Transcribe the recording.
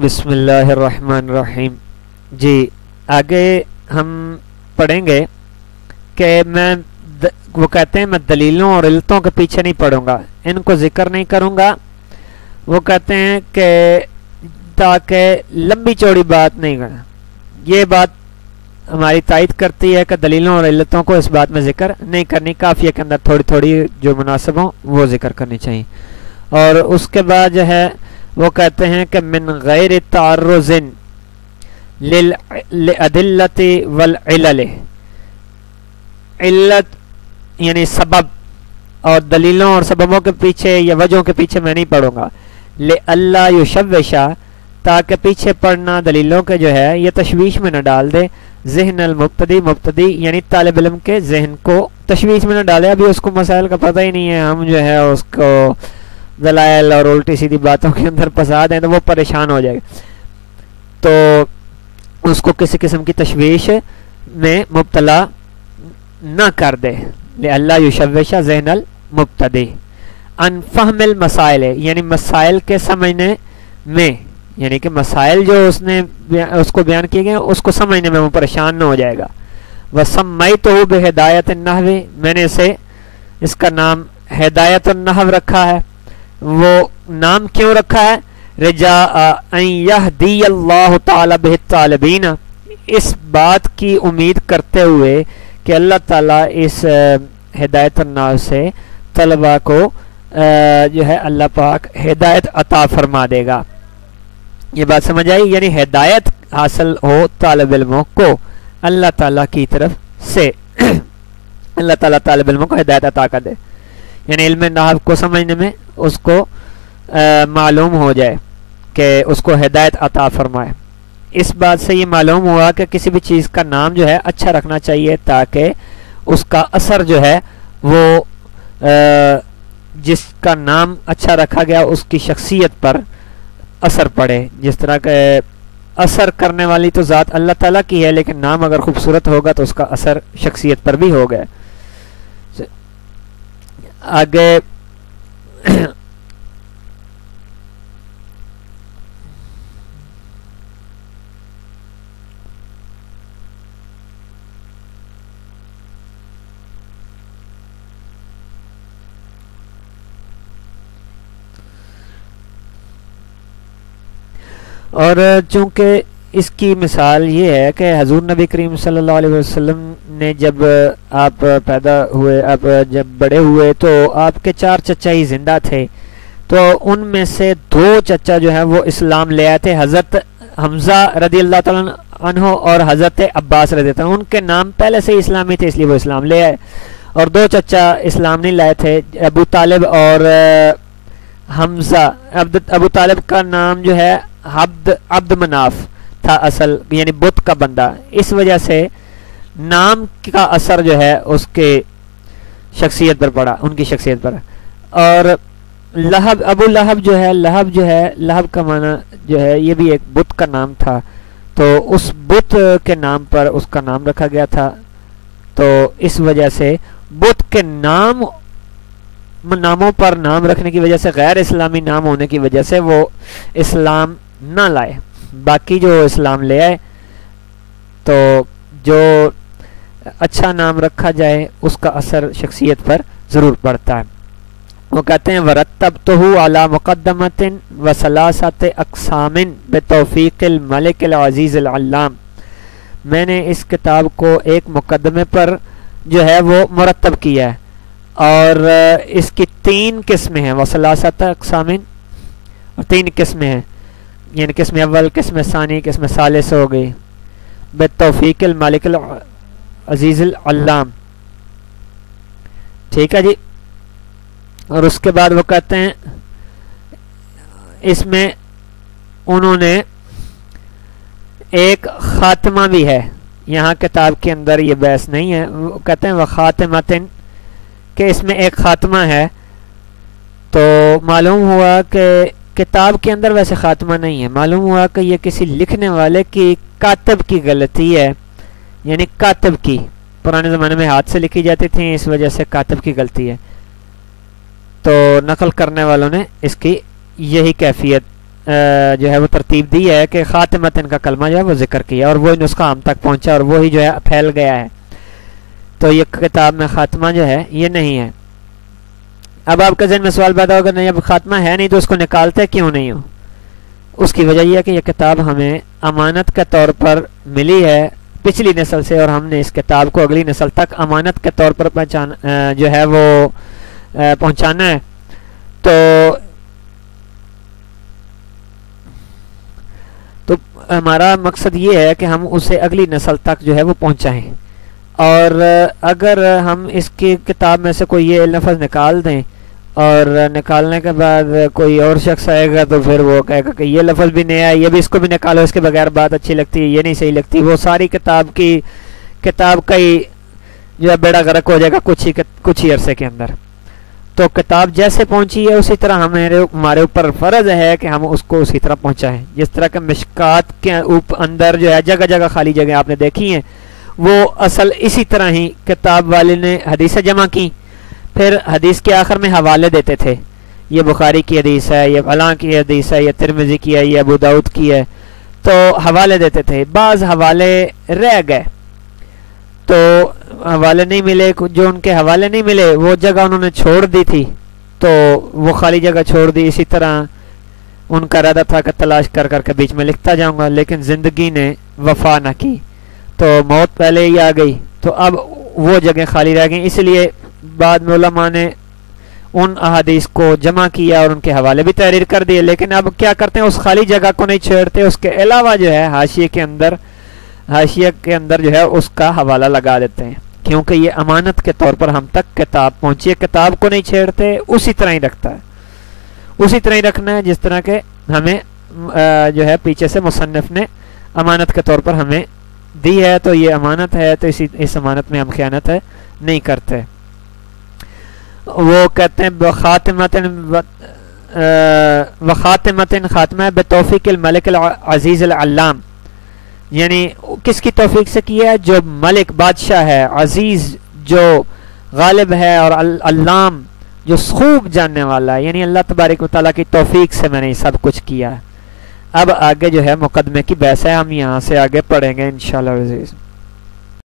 بسم اللہ الرحمن الرحیم. جی آگے ہم پڑھیں گے کہ وہ کہتے ہیں میں دلیلوں اور علتوں کے پیچھے نہیں پڑھوں گا، ان کو ذکر نہیں کروں گا. وہ کہتے ہیں کہ تاکہ لمبی چوڑی بات نہیں کرنا. یہ بات ہماری تائید کرتی ہے کہ دلیلوں اور علتوں کو اس بات میں ذکر نہیں کرنی، کافیہ کے اندر تھوڑی تھوڑی جو مناسب ہوں وہ ذکر کرنی چاہیے. اور اس کے بعد جو ہے وہ کہتے ہیں کہ من غیر تعرض للادلۃ والعلل، علت یعنی سبب اور دلیلوں اور سببوں کے پیچھے یا وجہوں کے پیچھے میں نہیں پڑھوں گا. لئلا یشوش، تاکہ پیچھے پڑھنا دلیلوں کے جو ہے یہ تشویش میں نہ ڈال دے ذہن المبتدی، مبتدی یعنی طالب علم کے ذہن کو تشویش میں نہ ڈالے. ابھی اس کو مسائل کا پتہ ہی نہیں ہے، ہم جو ہے اس کو دلائل اور الٹی سیدھی باتوں کے اندر پھنسا دیں تو وہ پریشان ہو جائے گا، تو اس کو کسی قسم کی تشویش میں مبتلا نہ کر دے. لئلا یشوش ذہن المبتدی. ان فہم المسائل، یعنی مسائل کے سمجھنے میں، یعنی کہ مسائل جو اس کو بیان کیے گئے اس کو سمجھنے میں وہ پریشان نہ ہو جائے گا. وسمیتہ بہدایت النحو، میں نے اس کا نام ہدایت النحو رکھا ہے. وہ نام کیوں رکھا ہے؟ رجاء ان یہدی اللہ تعالی بہ الطالبین، اس بات کی امید کرتے ہوئے کہ اللہ تعالیٰ اس ہدایت النحو سے طلباء کو جو ہے اللہ پاک ہدایت عطا فرما دے گا. یہ بات سمجھ آئی؟ یعنی ہدایت حاصل ہو طالب علموں کو اللہ تعالیٰ کی طرف سے، اللہ تعالیٰ طالب علموں کو ہدایت عطا کر دے، یعنی علم نحو کو سمجھنے میں اس کو معلوم ہو جائے کہ اس کو ہدایت عطا فرمائے. اس بات سے یہ معلوم ہوا کہ کسی بھی چیز کا نام جو ہے اچھا رکھنا چاہیے تاکہ اس کا اثر جو ہے وہ جس کا نام اچھا رکھا گیا اس کی شخصیت پر اثر پڑے. جس طرح کہ اثر کرنے والی تو ذات اللہ تعالیٰ کی ہے، لیکن نام اگر خوبصورت ہوگا تو اس کا اثر شخصیت پر بھی ہوگا. آگے اور چونکہ اس کی مثال یہ ہے کہ حضور نبی کریم صلی اللہ علیہ وسلم نے جب آپ پیدا ہوئے، آپ جب بڑے ہوئے تو آپ کے 4 چچا ہی زندہ تھے، تو ان میں سے 2 چچا جو ہے وہ اسلام لے آئے تھے، حضرت حمزہ رضی اللہ تعالیٰ عنہ اور حضرت عباس رضی اللہ عنہ. ان کے نام پہلے سے ہی اسلامی تھے اس لیے وہ اسلام لے آئے. اور 2 چچا اسلام نہیں لائے تھے، ابو طالب اور حمزہ. ابو طالب کا نام جو ہے عبد مناف تھا اصل، یعنی بت کا بندہ. اس وجہ سے نام کا اثر جو ہے اس کے شخصیت پر پڑا، ان کی شخصیت پر. اور لہب، ابو لہب جو ہے، لہب کا معنی جو ہے یہ بھی ایک بت کا نام تھا، تو اس بت کے نام پر اس کا نام رکھا گیا تھا. تو اس وجہ سے بت کے ناموں پر نام رکھنے کی وجہ سے، غیر اسلامی نام ہونے کی وجہ سے وہ اسلام نہ لائے. باقی جو اسلام لے آئے، تو جو اچھا نام رکھا جائے اس کا اثر شخصیت پر ضرور پڑتا ہے. وہ کہتے ہیں وَرَتَّبْتُهُ عَلَى مُقَدَّمَةٍ وَثَلَاثَةِ أَقْسَامٍ بِتَوْفِيقِ الْمَلِكِ الْعَزِيزِ الْعَلَّامِ، میں نے اس کتاب کو ایک مقدمے پر جو ہے وہ مرتب کیا ہے، اور اس کی 3 قسمیں ہیں. وَثَلَاثَةَ أَقْسَامٍ، اور 3 قسمیں ہیں، یعنی قسم اول، قسم ثانی، قسم ثالث ہو گئی. بِتَوْفِيقِ الْمَلِكِ الْعَزِيزِ الْعَلَّامِ، ٹھیک ہے جی. اور اس کے بعد وہ کہتے ہیں اس میں انہوں نے ایک خاتمہ بھی ہے. یہاں کتاب کے اندر یہ بحث نہیں ہے. وہ کہتے ہیں وَخَاتِمَةٍ، کہ اس میں ایک خاتمہ ہے. تو معلوم ہوا کہ کتاب کے اندر ویسے خاتمہ نہیں ہے، معلوم ہوا کہ یہ کسی لکھنے والے کی، کاتب کی غلطی ہے. یعنی کاتب کی، پرانے زمانے میں ہاتھ سے لکھی جاتی تھیں، اس وجہ سے کاتب کی غلطی ہے. تو نقل کرنے والوں نے اس کی یہی کیفیت جو ہے وہ ترتیب دی ہے کہ خاتمتن کا کلمہ جو ہے وہ ذکر کیا اور وہی نسخہ ہم تک پہنچا اور وہی جو ہے پھیل گیا ہے. تو یہ کتاب میں خاتمہ جو ہے یہ نہیں ہے. اب آپ کے ذہن میں سوال پیدا ہوگا نہیں اب خاتمہ ہے نہیں تو اس کو نکالتے کیوں نہیں ہو؟ اس کی وجہ یہ ہے کہ یہ کتاب ہمیں امانت کے طور پر ملی ہے پچھلی نسل سے اور ہم نے اس کتاب کو اگلی نسل تک امانت کے طور پر جو ہے وہ پہنچانا ہے. تو ہمارا مقصد یہ ہے کہ ہم اسے اگلی نسل تک جو ہے وہ پہنچائیں. اور اگر ہم اس کی کتاب میں سے کوئی یہ لفظ نکال دیں اور نکالنے کے بعد کوئی اور شخص آئے گا تو پھر وہ کہے گا کہ یہ لفظ بھی نیا ہے، یہ بھی اس کو بھی نکالو، اس کے بغیر بات اچھی لگتی ہے، یہ نہیں صحیح لگتی. وہ ساری کتاب کا ہی جو ہے بیڑا غرق ہو جائے گا کچھ ہی عرصے کے اندر. تو کتاب جیسے پہنچی ہے اسی طرح ہمارے اوپر فرض ہے کہ ہم اس کو اسی طرح پہنچائیں. جس طرح کہ مشکات کے اندر جو ہے جگہ جگہ خالی جگہ آپ نے دیکھی ہیں، وہ اصل اسی طرح ہی کتاب والے نے حدیثیں جمع کی، پھر حدیث کے آخر میں حوالے دیتے تھے. یہ بخاری کی حدیث ہے، یہ فلاں کی حدیث ہے، یہ ترمذی کی ہے، یہ ابو داؤد کی ہے، تو حوالے دیتے تھے. بعض حوالے رہ گئے تو حوالے نہیں ملے، جو ان کے حوالے نہیں ملے وہ جگہ انہوں نے چھوڑ دی تھی تو وہ خالی جگہ چھوڑ دی. اسی طرح ان کا ارادہ تھا کہ تلاش کر کر کے بیچ میں لکھتا جاؤں گا، لیکن زندگی نے وفا نہ کی تو موت پہلے ہی آ گئی، تو اب وہ جگہ خالی رہ گئیں. اس لیے بعد میں علماء نے ان احادیث کو جمع کیا اور ان کے حوالے بھی تحریر کر دیے. لیکن اب کیا کرتے ہیں، اس خالی جگہ کو نہیں چھیڑتے، اس کے علاوہ جو ہے حاشیے کے اندر جو ہے اس کا حوالہ لگا دیتے ہیں، کیونکہ یہ امانت کے طور پر ہم تک کتاب پہنچی ہے. کتاب کو نہیں چھیڑتے، اسی طرح ہی رکھتا ہے، اسی طرح ہی رکھنا ہے جس طرح کہ ہمیں جو ہے پیچھے سے مصنف نے امانت کے طور پر ہمیں دی ہے. تو یہ امانت ہے، تو اس امانت میں ہم خیانت ہے نہیں کرتے. وہ کہتے ہیں وخاتمتن خاتمہ بتوفیق الملک العزیز العلام، یعنی کس کی توفیق سے کیا ہے؟ جو ملک بادشاہ ہے، عزیز جو غالب ہے، اور علام جو خوب جاننے والا ہے. یعنی اللہ تبارک و تعالیٰ کی توفیق سے میں نے یہ سب کچھ کیا ہے. اب آگے جو ہے مقدمے کی بحث ہے، ہم یہاں سے آگے پڑھیں گے انشاءاللہ عزیز.